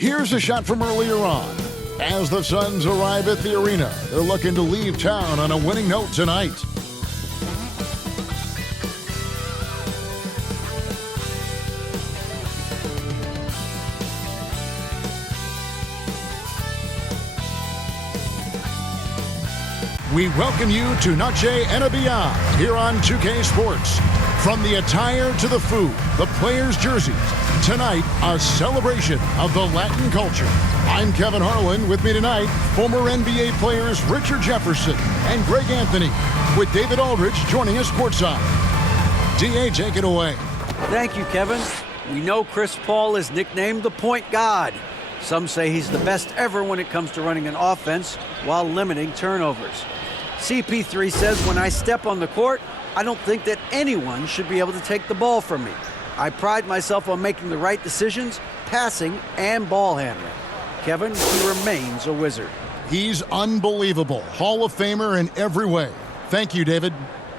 Here's a shot from earlier on. As the Suns arrive at the arena, they're looking to leave town on a winning note tonight. We welcome you to Noche and Beyond here on 2K Sports. From the attire to the food, the players' jerseys, tonight a celebration of the Latin culture. I'm Kevin Harlan. With me tonight, former NBA players Richard Jefferson and Greg Anthony, with David Aldridge joining us courtside. DA, take it away. Thank you, Kevin. We know Chris Paul is nicknamed the point god. Some say he's the best ever when it comes to running an offense while limiting turnovers. CP3 says, when I step on the court, I don't think that anyone should be able to take the ball from me. I pride myself on making the right decisions, passing and ball handling. Kevin, he remains a wizard. He's unbelievable. Hall of Famer in every way. Thank you, David.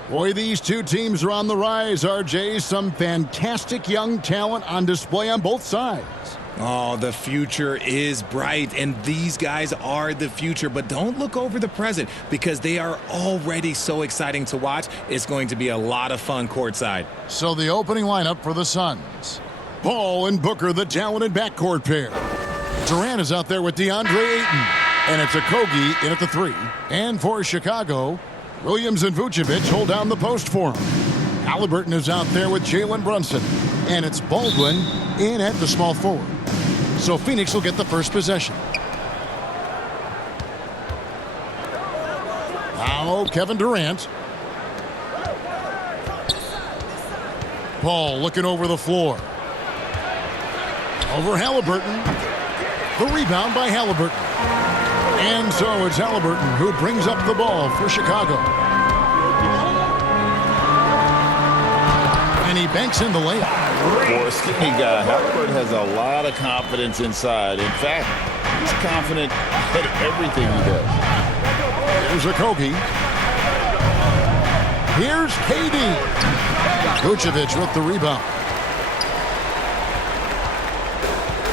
Boy, these two teams are on the rise, RJ. Some fantastic young talent on display on both sides. Oh, the future is bright, and these guys are the future. But don't look over the present, because they are already so exciting to watch. It's going to be a lot of fun courtside. So the opening lineup for the Suns. Paul and Booker, the talented backcourt pair. Durant is out there with DeAndre Ayton. And it's Okogie in at the 3. And for Chicago, Williams and Vucevic hold down the post for him. Halliburton is out there with Jalen Brunson. And it's Baldwin in at the small forward. So Phoenix will get the first possession. Now Kevin Durant. Paul looking over the floor. Over Halliburton. The rebound by Halliburton. And so it's Halliburton who brings up the ball for Chicago. And he banks in the layup. For a skinny guy, Halliburton has a lot of confidence inside. In fact, he's confident at everything he does. Here's Okogie. Here's KD. Vucevic with the rebound.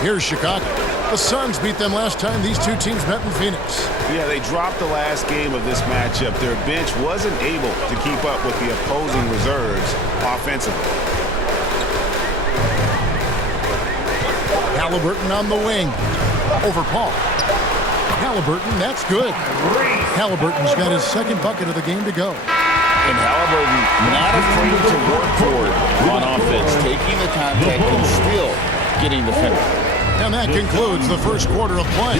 Here's Chicago. The Suns beat them last time these two teams met in Phoenix. Yeah, they dropped the last game of this matchup. Their bench wasn't able to keep up with the opposing reserves offensively. Halliburton on the wing. Over Paul. Halliburton, that's good. Halliburton's got his second bucket of the game to go. And Halliburton not afraid to work for it on offense, taking the contact and still getting the finish. And that concludes the first quarter of play.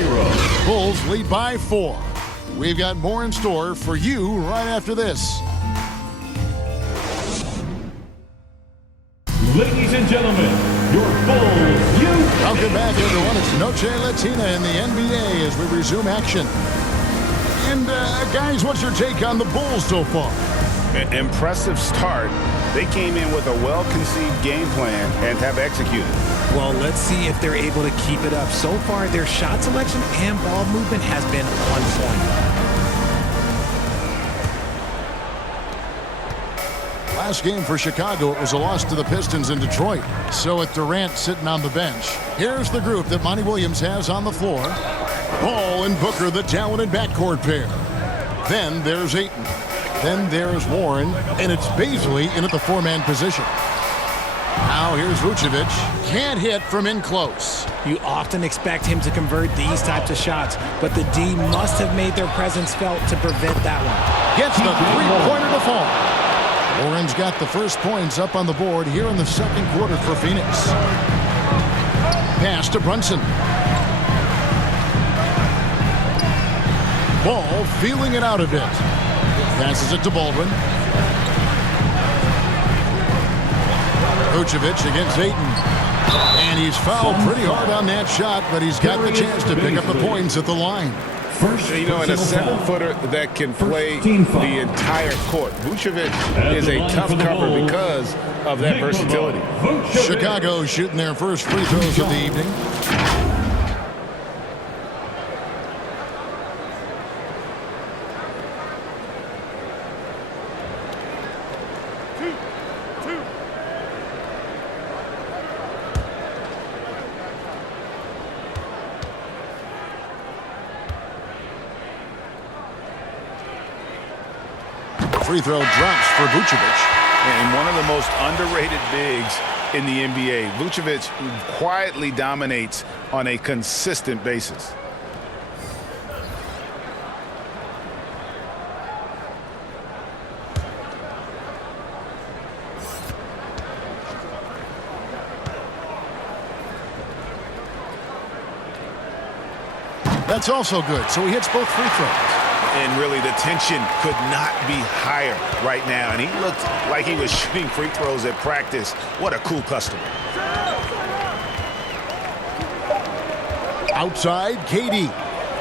Bulls lead by 4. We've got more in store for you right after this. Ladies and gentlemen, your Bulls, Welcome back, everyone. It's Noche Latina in the NBA as we resume action. And, guys, what's your take on the Bulls so far? An impressive start. They came in with a well-conceived game plan and have executed. Well, let's see if they're able to keep it up. So far, their shot selection and ball movement has been on point. Last game for Chicago, it was a loss to the Pistons in Detroit. So with Durant sitting on the bench, here's the group that Monty Williams has on the floor. Paul and Booker, the talented backcourt pair. Then there's Ayton. Then there's Warren. And it's Baisley in at the 4-man position. Now here's Vucevic. Can't hit from in close. You often expect him to convert these types of shots, but the D must have made their presence felt to prevent that one. Gets the three-pointer to fall. Warren's got the first points up on the board here in the second quarter for Phoenix. Pass to Brunson. Ball feeling it out a bit. Passes it to Baldwin. Vucevic against Ayton. And he's fouled pretty hard on that shot, but he's got the chance to pick up the points at the line. You know, and a 7-footer that can play the entire court. Vucevic is a tough cover because of that versatility. Chicago shooting their first free throws of the evening. free throw drops for Vucevic. And one of the most underrated bigs in the NBA. Vucevic quietly dominates on a consistent basis. That's also good, so he hits both free throws. And really, the tension could not be higher right now. And he looked like he was shooting free throws at practice. What a cool customer. Outside, KD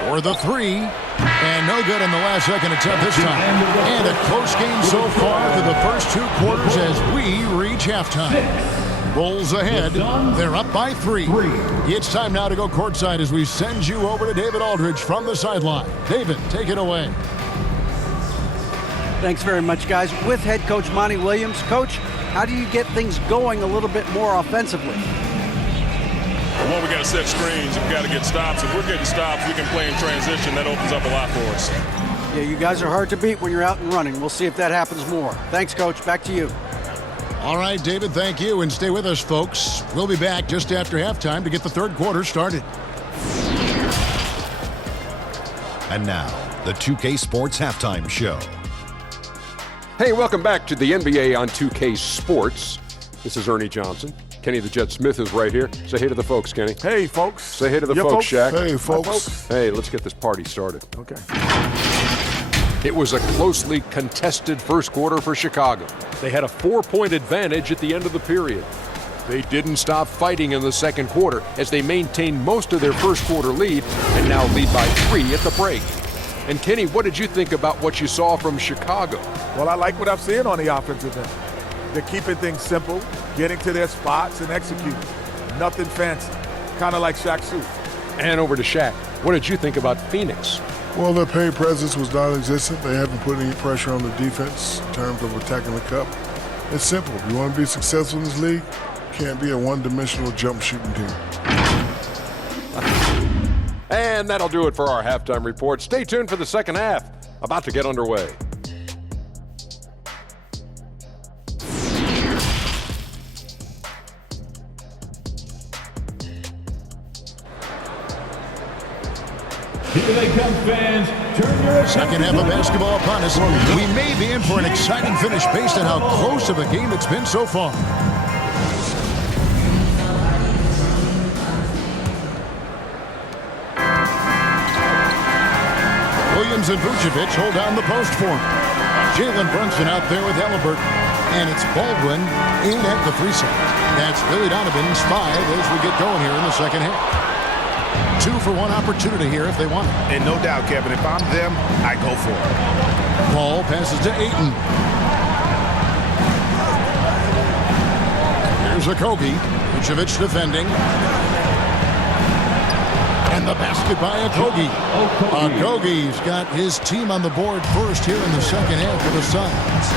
for the three. And no good in the last second attempt this time. And a close game so far for the first 2 quarters as we reach halftime. Bulls ahead. They're up by 3. It's time now to go courtside as we send you over to David Aldridge from the sideline. David, take it away. Thanks very much, guys. With head coach Monty Williams. Coach, how do you get things going a little bit more offensively? Well, we got to set screens. We got to get stops. If we're getting stops, we can play in transition. That opens up a lot for us. Yeah, you guys are hard to beat when you're out and running. We'll see if that happens more. Thanks, Coach. Back to you. All right, David, thank you. And stay with us, folks. We'll be back just after halftime to get the third quarter started. And now, the 2K Sports Halftime Show. Hey, welcome back to the NBA on 2K Sports. This is Ernie Johnson. Kenny the Jet Smith is right here. Say hey to the folks, Kenny. Hey, folks. Say hey to the folks, Shaq. Hey, folks. Hey, let's get this party started. Okay. It was a closely contested first quarter for Chicago. They had a 4-point advantage at the end of the period. They didn't stop fighting in the second quarter as they maintained most of their first quarter lead and now lead by 3 at the break. And Kenny, what did you think about what you saw from Chicago? Well, I like what I'm seeing on the offensive end. They're keeping things simple, getting to their spots and executing. Nothing fancy, kind of like Shaq's suit. And over to Shaq. What did you think about Phoenix? Well, their paint presence was non-existent. They haven't put any pressure on the defense in terms of attacking the cup. It's simple. If you want to be successful in this league, you can't be a one-dimensional jump shooting team. And that'll do it for our halftime report. Stay tuned for the second half. About to get underway. Here they come, fans. Turn your Second half of basketball upon us. We may be in for an exciting finish based on how close of a game it's been so far. Williams and Vucevic hold down the post for him. Jalen Brunson out there with Halliburton. And it's Baldwin in at the 3 side. That's Billy Donovan's 5 as we get going here in the second half. 2 for 1 opportunity here if they want it. And no doubt, Kevin, if I'm them, I go for it. Ball passes to Ayton. Here's Okogie. Vucevic defending. And the basket by Okogie. Okogie's got his team on the board first here in the second half for the Suns.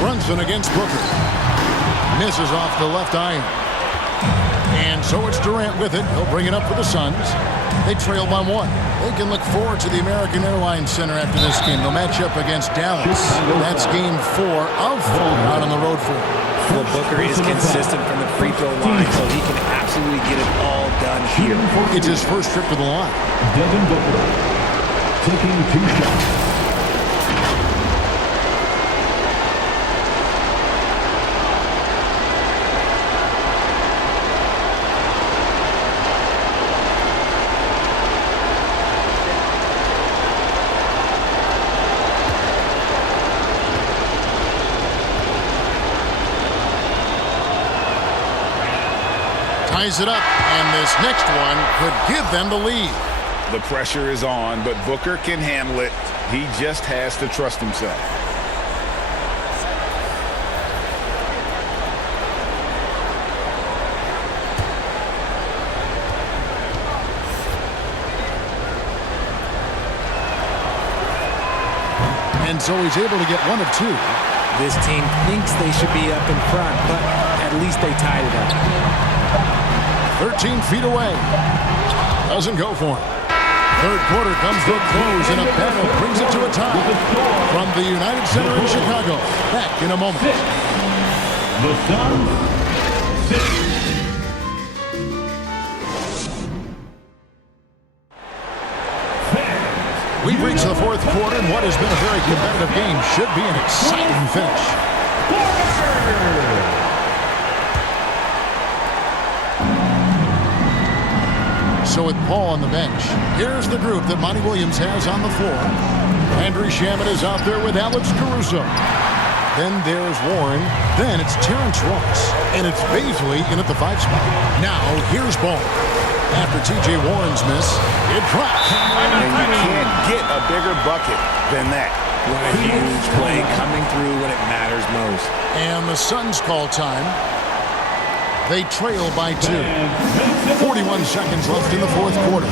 Brunson against Booker. Misses off the left iron. And so it's Durant with it. He'll bring it up for the Suns. They trail by 1. They can look forward to the American Airlines Center after this game. They'll match up against Dallas. That's game 4 of 4 out on the road for them. Well, Booker is consistent from the free throw line, so he can absolutely get it all done here. It's his first trip to the line. Devin Booker taking 2 shots. Ties it up, and this next one could give them the lead. The pressure is on, but Booker can handle it. He just has to trust himself. And so he's able to get 1 of 2. This team thinks they should be up in front, but at least they tied it up. 13 feet away. Doesn't go for him. Third quarter comes to a close, and a battle brings it to a tie. From the United Center in Chicago, back in a moment. The Suns, 6. We've reached the fourth quarter, and what has been a very competitive game should be an exciting finish. So with Paul on the bench, here's the group that Monty Williams has on the floor. Landry Shamet is out there with Alex Caruso. Then there's Warren. Then it's Terrence Ross. And it's Baisley in at the 5 spot. Now here's Ball. After T.J. Warren's miss, it drops. And you can't get a bigger bucket than that. What a huge play coming through when it matters most. And the Suns call time. They trail by 2. 41 seconds left in the fourth quarter.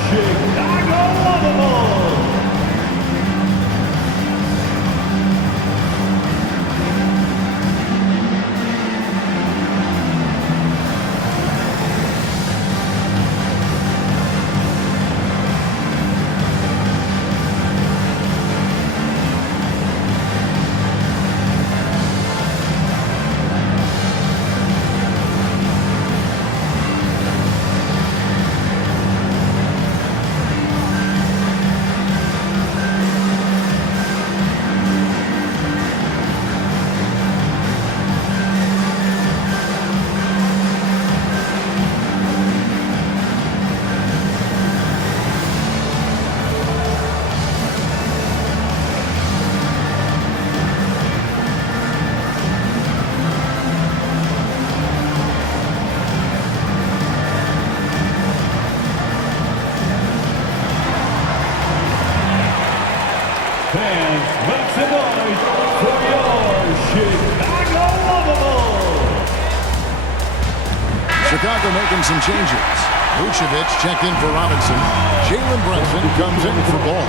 Chicago making some changes. Vucevic checked in for Robinson. Jalen Brunson comes in for Ball.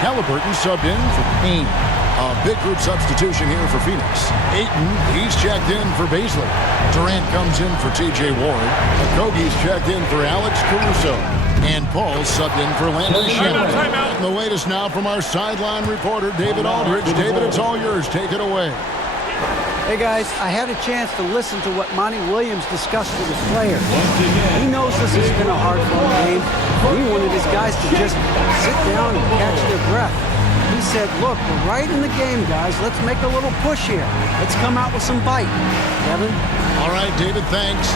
Halliburton subbed in for Payne. A big group substitution here for Phoenix. Ayton, he's checked in for Baisley. Durant comes in for T.J. Warren. Okogie's checked in for Alex Caruso. And Paul subbed in for Landry Shamet. The latest now from our sideline reporter, David Aldridge. David, it's all yours. Take it away. Hey guys, I had a chance to listen to what Monty Williams discussed with his players. He knows this has been a hard-fought game. He wanted his guys to just sit down and catch their breath. He said, look, we're right in the game, guys. Let's make a little push here. Let's come out with some bite. Kevin? All right, David, thanks.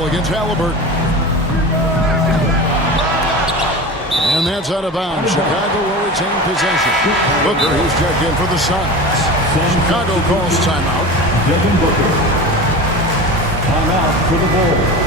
Against Halliburton. And that's out of bounds. Chicago will retain possession. Booker, who's checked in for the Suns. Chicago calls timeout. Devin Booker. Timeout for the Bulls.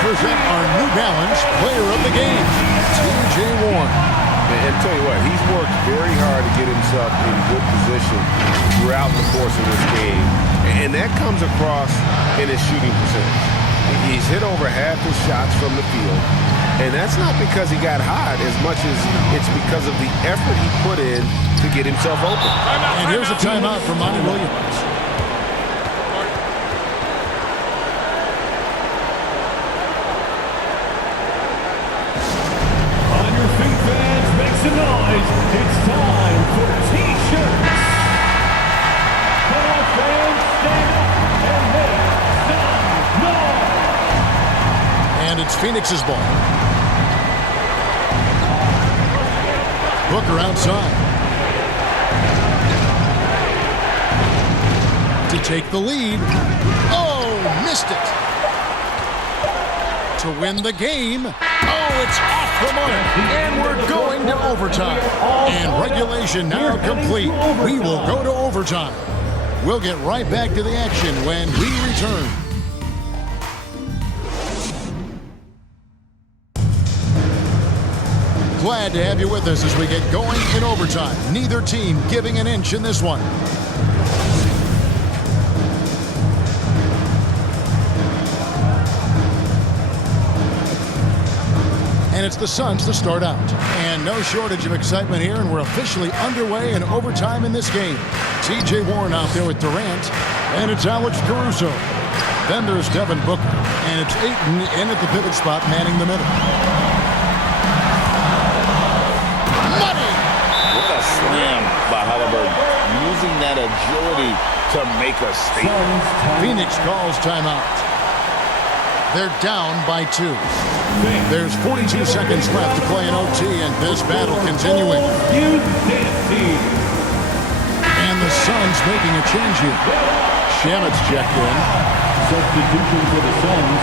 Present our New Balance player of the game, T.J. Warren. And tell you what, he's worked very hard to get himself in good position throughout the course of this game. And that comes across in his shooting percentage. He's hit over half his shots from the field. And that's not because he got hot as much as it's because of the effort he put in to get himself open. And here's a timeout from Monty Williams. Some noise. It's time for T-shirts. Come on, fans, stand up and make some noise. And it's Phoenix's ball. Booker outside. To take the lead. Oh, missed it. To win the game. Oh, it's off the mark. And we're going to overtime. And regulation now complete. We will go to overtime. We'll get right back to the action when we return. Glad to have you with us as we get going in overtime. Neither team giving an inch in this one. And it's the Suns to start out. And no shortage of excitement here, and we're officially underway in overtime in this game. T.J. Warren out there with Durant, and it's Alex Caruso. Then there's Devin Booker, and it's Ayton in at the pivot spot, manning the middle. Money! What a slam by Halliburton, using that agility to make a statement. Phoenix calls timeout. They're down by 2. There's 42 seconds left to play in OT, and this battle continuing. And the Suns making a change here. Shamet's checked in. Substitution for the Suns,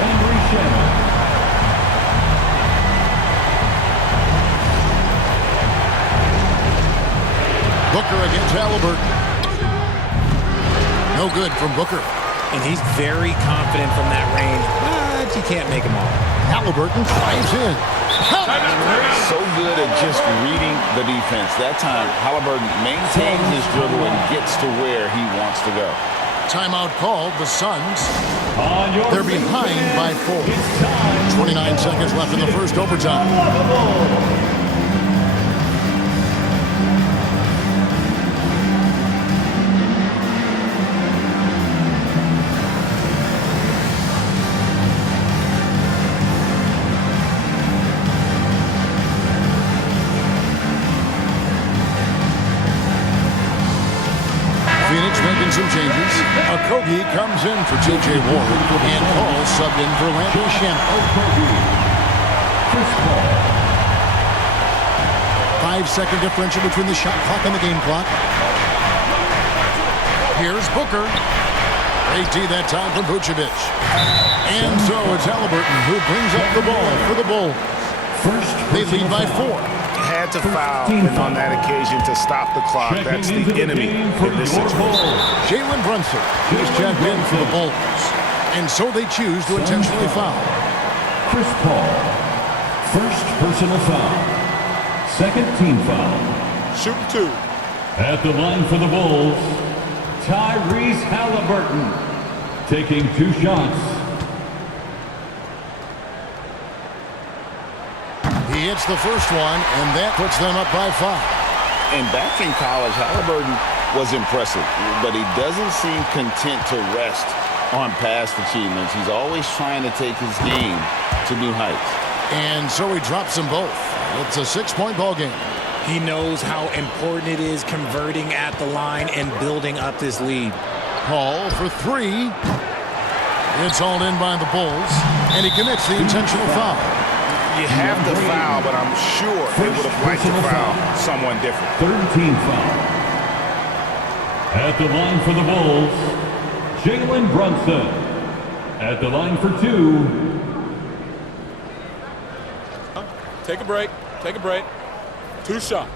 Landry Shamet. Booker against Halliburton. No good from Booker. And he's very confident from that range, but you can't make him all. Halliburton drives in. So good at just reading the defense. That time, Halliburton maintains his dribble and gets to where he wants to go. Timeout called. The Suns, they're behind by 4. 29 seconds left in the first overtime. Phoenix making some changes. Okogie comes in for T.J. Warren, and Paul subbed in for Landry Shamet. 5-second differential between the shot clock and the game clock. Here's Booker. Great D that time from Vucevic. And so it's Halliburton who brings up the ball for the Bulls. They lead by 4. Had to foul, and on that occasion to stop the clock. That's the enemy in this situation. Jalen Brunson, he's checked in for the Bulls. And so they choose to intentionally foul. Chris Paul, first personal foul. Second team foul. Shooting 2. At the line for the Bulls, Tyrese Halliburton, taking 2 shots. He hits the first one, and that puts them up by 5. And back in college, Halliburton was impressive, but he doesn't seem content to rest on past achievements. He's always trying to take his game to new heights. And so he drops them both. It's a 6-point ball game. He knows how important it is converting at the line and building up this lead. Paul for 3. It's hauled in by the Bulls, and he commits the intentional foul. You have the foul, but I'm sure they would have liked to foul someone different. Third team foul. At the line for the Bulls, Jalen Brunson. At the line for 2. Take a break. Take a break. 2 shots.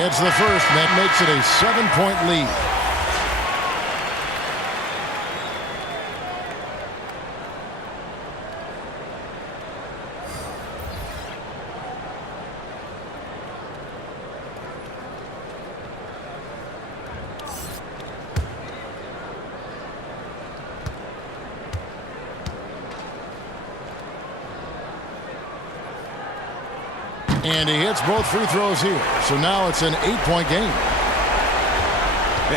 It's the first, and that makes it a 7-point lead. And he hits both free throws here. So now it's an 8-point game.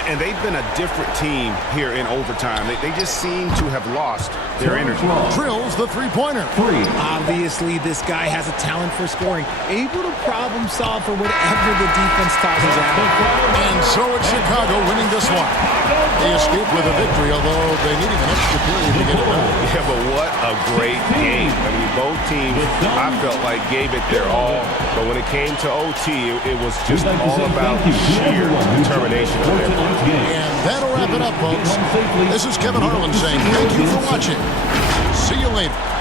And they've been a different team here in overtime. They just seem to have lost their energy. Drills the three-pointer. Obviously, this guy has a talent for scoring, able to problem solve for whatever the defense tosses at him. And so it's Chicago winning this one. They escaped with a victory, although they needed an extra period to get it done. Yeah, but what a great game. I mean, both teams, I felt like, gave it their all. But when it came to OT, it was just all about sheer determination of their points game. And that'll wrap it up, folks. This is Kevin Harlan saying thank you for watching. See you later.